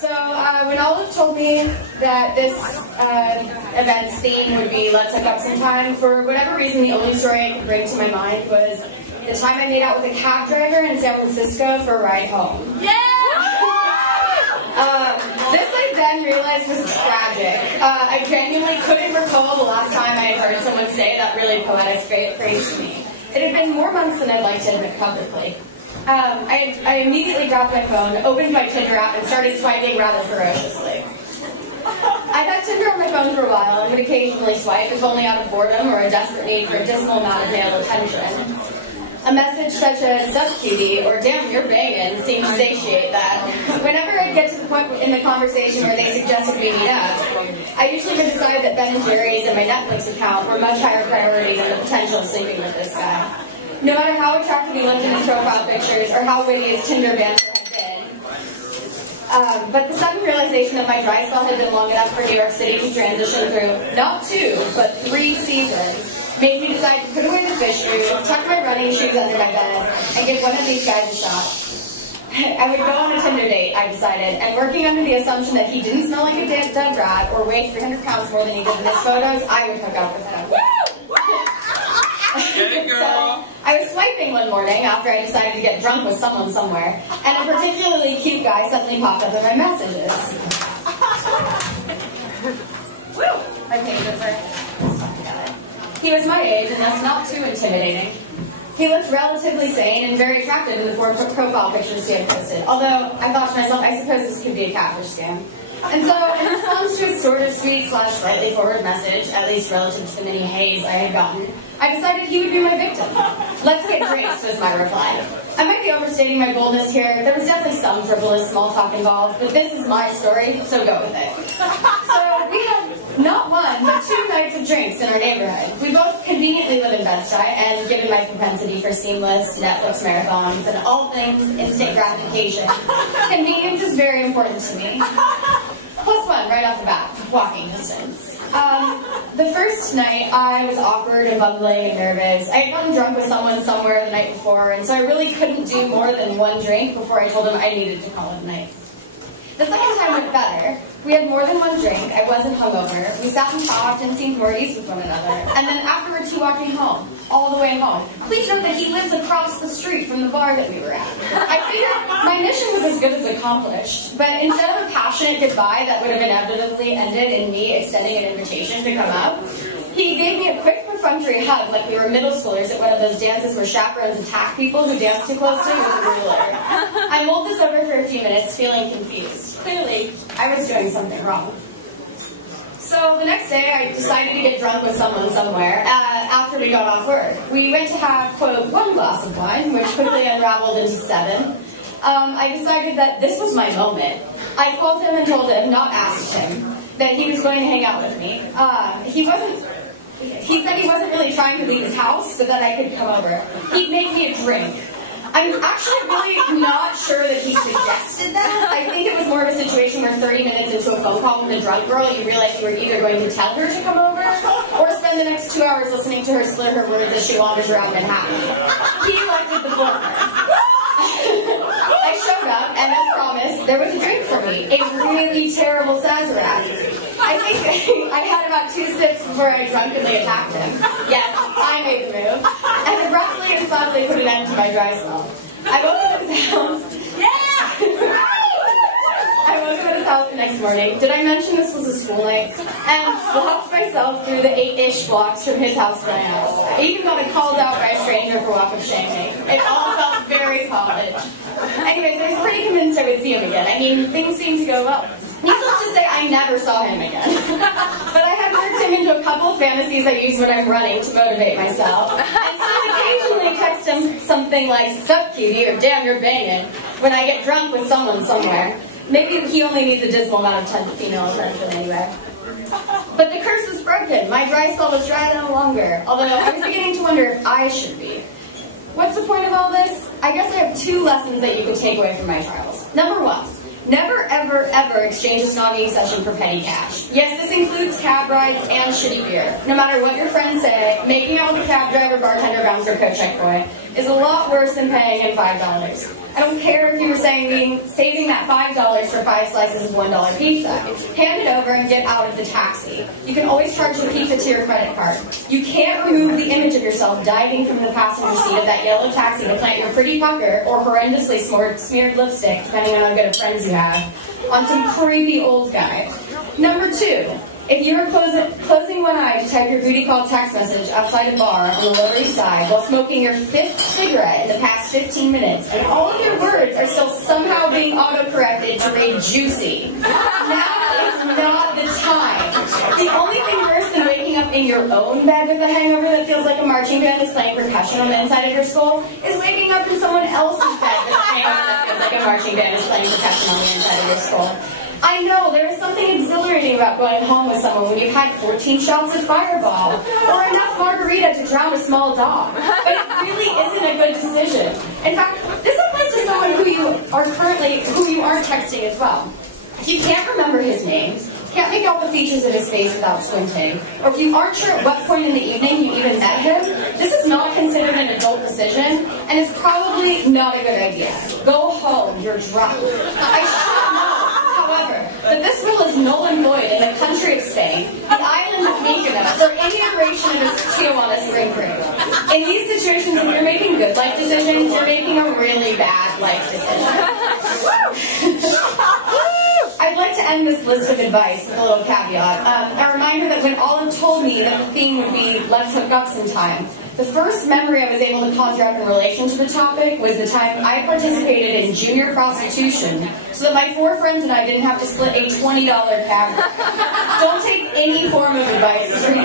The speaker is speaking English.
When Olive told me that this event's theme would be Let's Hook Up Sometime, for whatever reason, the only story I could bring to my mind was the time I made out with a cab driver in San Francisco for a ride home. Yeah! This I then realized was tragic. I genuinely couldn't recall the last time I had heard someone say that really poetic phrase to me. It had been more months than I'd like to admit publicly. I immediately grabbed my phone, opened my Tinder app, and started swiping rather ferociously. I've had Tinder on my phone for a while and would occasionally swipe, if only out of boredom or a desperate need for a dismal amount of male attention. A message such as "sup cutie" or "damn, you're bangin'" seemed to satiate that. Whenever I get to the point in the conversation where they suggested we meet up, I usually would decide that Ben & Jerry's and my Netflix account were much higher priority than the potential of sleeping with this guy. No matter how attractive he looked in his profile pictures or how witty his Tinder banter had been. But the sudden realization that my dry spell had been long enough for New York City to transition through not 2, but 3 seasons made me decide to put away the fish food, tuck my running shoes under my bed, and give one of these guys a shot. I would go on a Tinder date, I decided, and working under the assumption that he didn't smell like a dead rat or weigh 300 pounds more than he did in his photos, I would hook up with him. Get it, girl! So, I was swiping one morning after I decided to get drunk with someone somewhere, and a particularly cute guy suddenly popped up in my messages. Woo! I paid this right. He was my age, and thus not too intimidating. He looked relatively sane and very attractive in the 4 profile pictures he had posted, although I thought to myself, I suppose this could be a catfish scam. And so, in response to his sort of sweet/slightly forward message, at least relative to the mini haze I had gotten, I decided he would be my victim. "Let's get drinks," was my reply. I might be overstating my boldness here. There was definitely some frivolous small talk involved, but this is my story, so go with it. So, we had not 1, but 2 nights of drinks in our neighborhood. We both conveniently live in Bed-Stuy, and given my propensity for seamless Netflix marathons and all things instant gratification, convenience is very important to me. +1 right off the bat, walking distance. The first night, I was awkward and bumbling and nervous. I had gotten drunk with someone somewhere the night before, and so I really couldn't do more than 1 drink before I told him I needed to call it a night. The second time went better. We had more than 1 drink, I wasn't hungover, we sat and talked and seemed more at ease with one another, and then afterwards he walked me home, all the way home. Please note that he lives across the street from the bar that we were at. I figured my mission was as good as accomplished, but instead of a passionate goodbye that would have inevitably ended in me extending an invitation to come up, he gave me a quick perfunctory hug like we were middle schoolers at one of those dances where chaperones attack people who dance too closely with a ruler. I mulled this over for a few minutes, feeling confused. Clearly, I was doing something wrong. So the next day, I decided to get drunk with someone somewhere after we got off work. We went to have, quote, 1 glass of wine, which quickly unraveled into 7. I decided that this was my moment. I called him and told him, not asked him, that he was going to hang out with me. He said he wasn't really trying to leave his house, but that I could come over. He'd make me a drink. I'm actually really not sure that he suggested that. I think it was more of a situation where 30 minutes into a phone call with a drunk girl, you realized you were either going to tell her to come over, or spend the next 2 hours listening to her slur her words as she wanders around Manhattan. He elected the former. I showed up, and as promised, there was a drink for me. A really terrible Sazerac. I think I had about 2 sips before I drunkenly attacked him. Yes, I made the move. And abruptly and softly put an end to my dry spell. I woke up at his house. Yeah! I woke up at his house the next morning. Did I mention this was a school night? And walked myself through the 8-ish blocks from his house to my house. I even got called out by a stranger for walk of shaming. It all felt very college. Anyways, I was pretty convinced I would see him again. I mean, things seemed to go well. Needless to say, I never saw him again. But I had worked him into a couple of fantasies I use when I'm running to motivate myself. And so I occasionally text him something like, "Sup, cutie," or "Damn, you're bangin'," when I get drunk with someone somewhere. Maybe he only needs a dismal amount of female attention anyway. But the curse was broken. My dry spell was dry no longer, although I was beginning to wonder if I should be. What's the point of all this? I guess I have 2 lessons that you could take away from my trials. Number 1. Never, ever, ever exchange a snogging session for petty cash. Yes, this includes cab rides and shitty beer. No matter what your friends say, making out with a cab driver, bartender, bouncer, coat check boy is a lot worse than paying him $5. I don't care if you were saving that $5 for 5 slices of $1 pizza. Hand it over and get out of the taxi. You can always charge the pizza to your credit card. You can't remove the image of yourself diving from the passenger seat of that yellow taxi to plant your pretty pucker or horrendously smeared lipstick, depending on how good of friends you have, on some creepy old guy. Number 2. If you were closing one eye to type your booty call text message outside a bar on the Lower East Side while smoking your 5th cigarette in the past 15 minutes, and all of your words are still somehow being autocorrected to read juicy, now is not the time. The only thing worse than waking up in your own bed with a hangover that feels like a marching band is playing percussion on the inside of your skull is waking up in someone else's bed with a hangover that feels like a marching band is playing percussion on the inside of your skull. I know, there is something exhilarating about going home with someone when you've had 14 shots of Fireball, or enough margarita to drown a small dog. But it really isn't a good decision. In fact, this applies to someone who you aren't texting as well. If you can't remember his name, can't make out the features of his face without squinting, or if you aren't sure at what point in the evening you even met him, this is not considered an adult decision, and it's probably not a good idea. Go home, you're drunk. I should know, however, that this rule is null and void in the country of Spain, the island of Mykonos, or any iteration of its Tijuana spring break. In these situations, if you're making good life decisions, you're making a really bad life decision. I'd like to end this list of advice with a little caveat. A reminder that when Olive told me that the theme would be let's hook up sometime, the first memory I was able to conjure up in relation to the topic was the time I participated in junior prostitution so that my 4 friends and I didn't have to split a $20 cab. Don't take any form of advice from me.